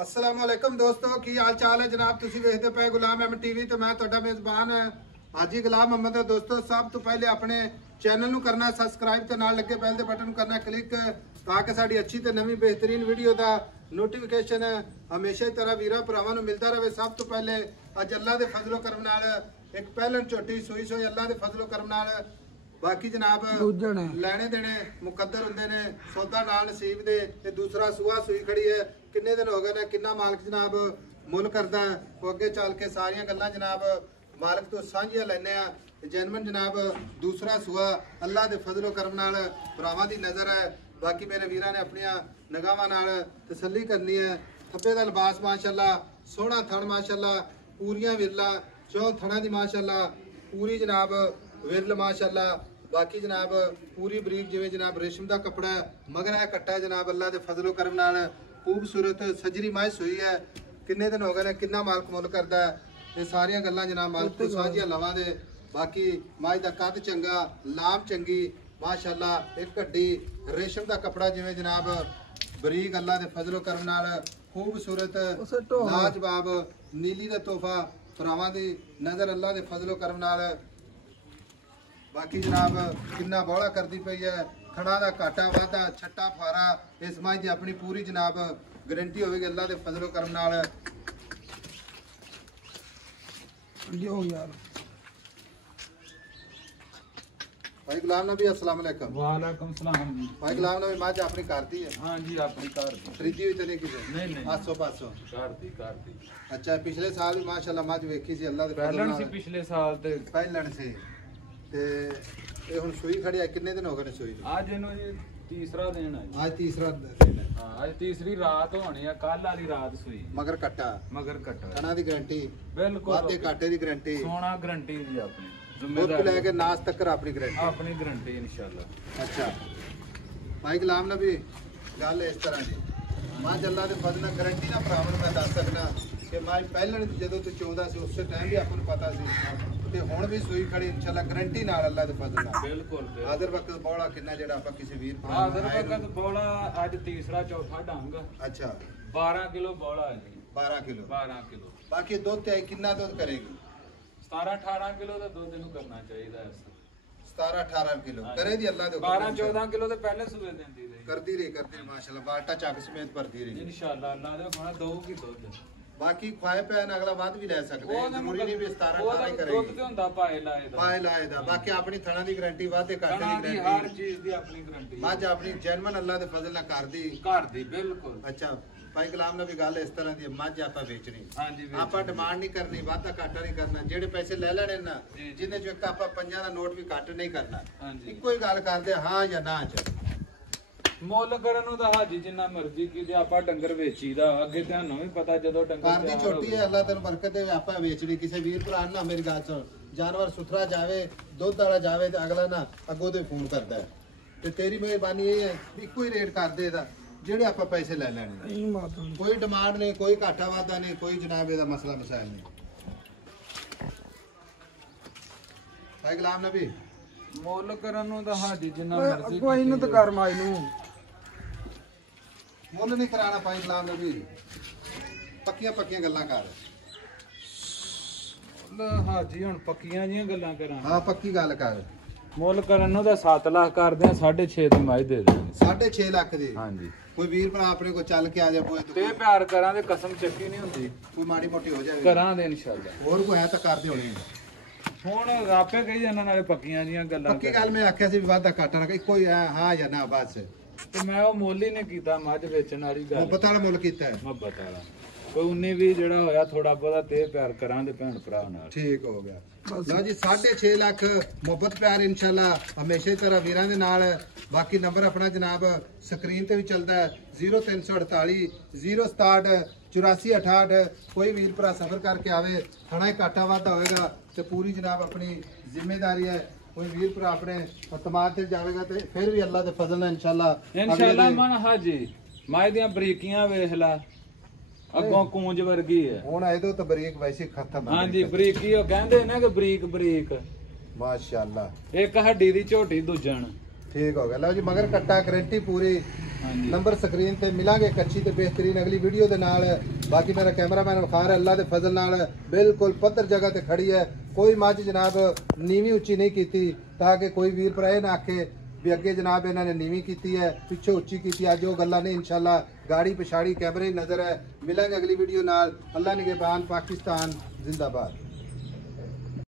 अस्सलामुअलैकुम दोस्तों की हाल चाल है जनाब। तुसी वेखदे पे गुलाम अहमद टीवी ते मैं तुहाडा मेजबान है हाजी गुलाम अहमद है। दोस्तों सब तो पहले अपने चैनल नू करना सबसक्राइब ते नाल लगे बैल दे बटन करना क्लिक ताकि साडी अच्छी ते नवी बेहतरीन वीडियो दा नोटिफिकेशन हमेशा ही तरह वीरा भरावां नू मिलदा रहे। सब तो पहले अज अल्लाह दे फजलो करम नाल एक पहलन झोटी सूई सोई अल्लाह दे फजलो करम नाल बाकी जनाब लैने देने मुकद्दर हुंदे ने सौदा नाल नसीब दे ते दूसरा सुआ सूई खड़ी है। किन्ने दिन हो गए ने किन्ना मालिक जनाब मुल करदा वो अगे चल के सारियां गल्लां जनाब मालिक तो सांझियां लैने आ। जैनमन जनाब दूसरा सुआ अल्लाह दे फजलो करम नाल भरावां दी नज़र है। बाकी मेरे वीरां ने अपनियां निगाहां नाल तसल्ली करनी है। खब्बे दा लिबास माशाअल्लाह सोहना थण माशाअल्लाह पूरियां विरला चौं थणां दी माशाअल्लाह पूरी जनाब विरल माशाअल्लाह। बाकी जनाब पूरी बरीक जिवें जनाब रेशम दा कपड़ा मगर है कट्टा जनाब अल्लाह दे फजलो करम नाल खूबसूरत सजरी माइस हुई है। किन्ने दिन हो गए ने किन्ना मालक मुल करदा है ये सारियां गल्लां जनाब मालक तो साझियां लवां दे। बाकी माज दा कद चंगा लाम चंगी माशाअल्लाह एक हड्डी रेशम दा कपड़ा जिवें जनाब बरीक अल्लाह दे फजलो करम नाल खूबसूरत लाजवाब नीली दा तोहफा भरावां दी नज़र अल्लाह दे फजलो करम नाल। बाकी जनाब किन्ना बौला करती पई है खड़ा दा काटा वाधा छट्टा फारा इस माई दी अपनी पूरी जनाब गारंटी होगी अल्लाह दे फजलो करम नाल। भाई गुलाम नबी अस्सलाम वालेकुम। वालेकुम सलाम जी। भाई गुलाम नबी मां अपनी कार दी है? हां जी अपनी कार दी। खरीदी हुई तो नहीं किसे? नहीं आसो पासो कार दी। अच्छा पिछले साल भी माशाल्लाह मां वेखी सी अल्लाह दे फजल पहलन नाल सी पिछले साल ते पहलन सी ते ये हुन सूई खड़ी है। कितने दिन हो गए ने सूई? आज इनो जी तीसरा दिन है। आज तीसरा दिन है। हां आज तीसरी रात होनी है। कल वाली रात सूई मगर कट्टा खाना दी गारंटी बिल्कुल वादे काटे दी गारंटी सोना गारंटी जी अपनी दूध को लेके नाश तक अपनी गारंटी इंशाल्लाह। अच्छा भाई गुलाम नबी गल इस तरह जी मां अल्लाह दे फजल नाल गारंटी ना भरावां मैं दस सकना कि मां पहले जदों तो चाहता सी उस टाइम भी अपन पता सी ते हुण भी सूई खड़ी इंशाल्लाह गारंटी नाल अल्लाह दे फजल नाल। बिल्कुल हाजिर वक्त बौला कितना जेड़ा आपा किसी वीर हाजिर वक्त बौला आज तीसरा चौथा डंग। अच्छा 12 किलो बौला है जी। 12 किलो बाकी दूध ते कितना दूध करेगी? 17-18 किलो ਦਾ ਦੁੱਧ ਇਹਨੂੰ ਕਰਨਾ ਚਾਹੀਦਾ ਹੈ। 17-18 किलो करे दी अल्लाह दे 12-14 किलो ਤੇ ਪਹਿਲੇ ਸੂਬੇ ਦਿੰਦੀ ਰਹੀ करती माशाल्लाह बाटा चक समेत भरती रही इंशाल्लाह अल्लाह दे खाना ਦਊਗੀ ਦੁੱਧ। बाकी खाए पे अगला बात भी ले सकते हैं जरूरी नहीं भी 17-18 ही करेगी। ਦੁੱਧ ਤੇ ਹੁੰਦਾ ਪਾਏ ਲਾਏ ਦਾ बाकी अपनी थणा दी गारंटी वादे काटे दी गारंटी हर चीज ਦੀ ਆਪਣੀ गारंटी मज अपनी जैनमन अल्लाह दे फजल नाल ਘਰ ਦੀ बिल्कुल। अच्छा भाई गुलाम नबी गल इस तरह दी मज आपा बेचनी हां जी आपा डिमांड नहीं करनी वादा काटा नहीं करना जेडे पैसे ले लेने ना जिन्ने जो एक आपा 5 दा नोट भी काट नहीं करना। हां जी इको ही गल करदे हां या ना च ਮੁੱਲ ਕਰਨ ਨੂੰ ਤਾਂ ਹਾਜੀ ਜਿੰਨਾ ਮਰਜ਼ੀ ਕੀਤੇ ਆਪਾਂ ਡੰਗਰ ਵੇਚੀਦਾ ਅੱਗੇ ਤੁਹਾਨੂੰ ਵੀ ਪਤਾ ਜਦੋਂ ਡੰਗਰ ਕਾਰ ਦੀ ਛੋਟੀ ਹੈ अल्लाह तेन बरकत दे आपा ਵੇਚਣੀ ਕਿਸੇ ਵੀਰ ਭਰਾ ਨਾ ਮੇਰੀ ਗੱਲ ਸੁਣ जानवर सुथरा जावे दुध वाला जावे तो अगला ना अगों तो फोन करता है तो तेरी मेहरबानी ये है इको ही रेट कर दे जेडे आप पैसे ले लेने कोई डिमांड नहीं कोई घाटा वादा नहीं कोई जनाब एदा मसला मसाइल नहीं। भाई गुलाम नबी ਮੁੱਲ ਕਰਨ ਨੂੰ ਤਾਂ ਹਾਜੀ ਜਿੰਨਾ ਮਰਜ਼ੀ ਕੋਈ ਨੂੰ ਤਾਂ ਕਰ ਮਾਈ ਨੂੰ मुल नहीं कराना। भाई गुलाम नबी पक्कियां गल्लां कर। ਹਾਜੀ ਹੁਣ ਪੱਕੀਆਂ ਜੀਆਂ ਗੱਲਾਂ ਕਰਾਂ। हाँ पक्की गल कर। ਮੁੱਲ ਕਰਨ ਨੂੰ ਤਾਂ 7 ਲੱਖ ਕਰਦੇ ਆ 6.5 ਦੀ ਮਾਈ ਦੇ ਦੇ 6.5 लाख दी। ਹਾਂਜੀ कोई वीर भरा अपने को चल के आ जाए कोई ਤੇ ਪਿਆਰ ਕਰਾਂ ਤੇ ਕਸਮ ਚੱਕੀ ਨਹੀਂ ਹੁੰਦੀ कोई माड़ी मोटी हो जाए ਕਰਾਂ ਦੇ ਇਨਸ਼ਾਅੱਲਾ। और कोई है तो कर दे होनी ਹੁਣ ਆਪੇ ਕਹੀ ਇਹਨਾਂ ਨਾਲੇ ਪੱਕੀਆਂ ਜੀਆਂ ਗੱਲਾਂ पक्की गल मैं आख्या सी वादा काटा ना कोई हाँ या ना बस ਤੇ ਮੈਂ ਉਹ ਮੁੱਲ ਹੀ ਨਹੀਂ ਕੀਤਾ ਮੱਝ ਵੇਚਣ ਵਾਲੀ ਗੱਲ ਮੁਹੱਬਤ ਵਾਲਾ ਮੁੱਲ ਕੀਤਾ ਹੈ। ਮੁਹੱਬਤ ਵਾਲਾ ਕੋਈ 19 ਵੀ ਜਿਹੜਾ ਹੋਇਆ ਥੋੜਾ ਬਹੁਤਾ ਤੇ ਪਿਆਰ ਕਰਾਂ ਦੇ ਭੈਣ ਭਰਾ ਨਾਲ ਠੀਕ ਹੋ ਗਿਆ ਲਓ ਜੀ 6.5 ਲੱਖ ਮੁਹੱਬਤ ਪਿਆਰ ਇਨਸ਼ਾਅੱਲਾ ਹਮੇਸ਼ਾ ਹੀ ਤਰ੍ਹਾਂ ਵੀਰਾਂ ਦੇ ਨਾਲ। ਬਾਕੀ ਨੰਬਰ ਆਪਣਾ ਜਨਾਬ ਸਕਰੀਨ ਤੇ ਵੀ ਚੱਲਦਾ ਹੈ 0348 067 8468 ਕੋਈ ਵੀਰ ਭਰਾ ਸਫਰ ਕਰਕੇ ਆਵੇ ਥਣਾ ਘਾਟਾ ਵਾਧਾ ਹੋਏਗਾ ਤੇ ਪੂਰੀ ਜਨਾਬ ਆਪਣੀ ਜ਼ਿੰਮੇਵਾਰੀ ਹੈ। कोई वीर भरा अपने अतमाद से जाएगा तो फिर भी अल्लाह के फजल नाल इंशाल्लाह मन हाजी माय ਦੀਆਂ ਬਰੀਕੀਆਂ ਵੇਖ ਲਾ ਅੱਗੋਂ ਕੂੰਜ ਵਰਗੀ ਹੈ ਹੁਣ ਇਹਦੇ ਤੋਂ ਬਰੀਕ ਵੈਸੇ ਖਤਮ ਹੈ। ਹਾਂਜੀ ਬਰੀਕੀ ਉਹ ਕਹਿੰਦੇ ਨੇ ਕਿ ਬਰੀਕ ਮਾਸ਼ਾਅੱਲਾ ਇੱਕ ਹੱਡੀ ਦੀ ਝੋਟੀ ਦੂਜਣ ठीक हो गया। लो जी मगर कट्टा गारंटी पूरी ਹਾਂਜੀ। ਨੰਬਰ ਸਕਰੀਨ ਤੇ ਮਿਲਾਂਗੇ ਇੱਕ ਅੱਛੀ ਤੇ ਬਿਹਤਰੀਨ ਅਗਲੀ ਵੀਡੀਓ ਦੇ ਨਾਲ। ਬਾਕੀ ਮੇਰਾ ਕੈਮਰਾਮੈਨ ਵਿਖਾ ਰਿਹਾ ਅੱਲਾ ਦੇ ਫਜ਼ਲ ਨਾਲ ਬਿਲਕੁਲ ਪੱਧਰ ਜਗ੍ਹਾ ਤੇ ਖੜੀ ਹੈ। ਕੋਈ ਮੱਝ ਜਨਾਬ ਨੀਵੀਂ ਉੱਚੀ ਨਹੀਂ ਕੀਤੀ ਤਾਂ ਕਿ ਕੋਈ ਵੀਰ ਭਰਾ ਇਹ ਨਾ ਆਖੇ ਵੀ ਅੱਗੇ ਜਨਾਬ ਇਹਨਾਂ ਨੇ ਨੀਵੀਂ ਕੀਤੀ ਹੈ ਪਿੱਛੇ ਉੱਚੀ ਕੀਤੀ। ਅੱਜ ਉਹ ਗੱਲਾਂ ਨਹੀਂ ਇਨਸ਼ਾਅੱਲਾ ਗਾੜੀ ਪਛਾੜੀ ਕੈਮਰੇ ਨਜ਼ਰ ਹੈ। ਮਿਲਾਂਗੇ ਅਗਲੀ ਵੀਡੀਓ ਨਾਲ। ਅੱਲਾ ਨਿਗਹਿਬਾਨ। ਪਾਕਿस्तान जिंदाबाद।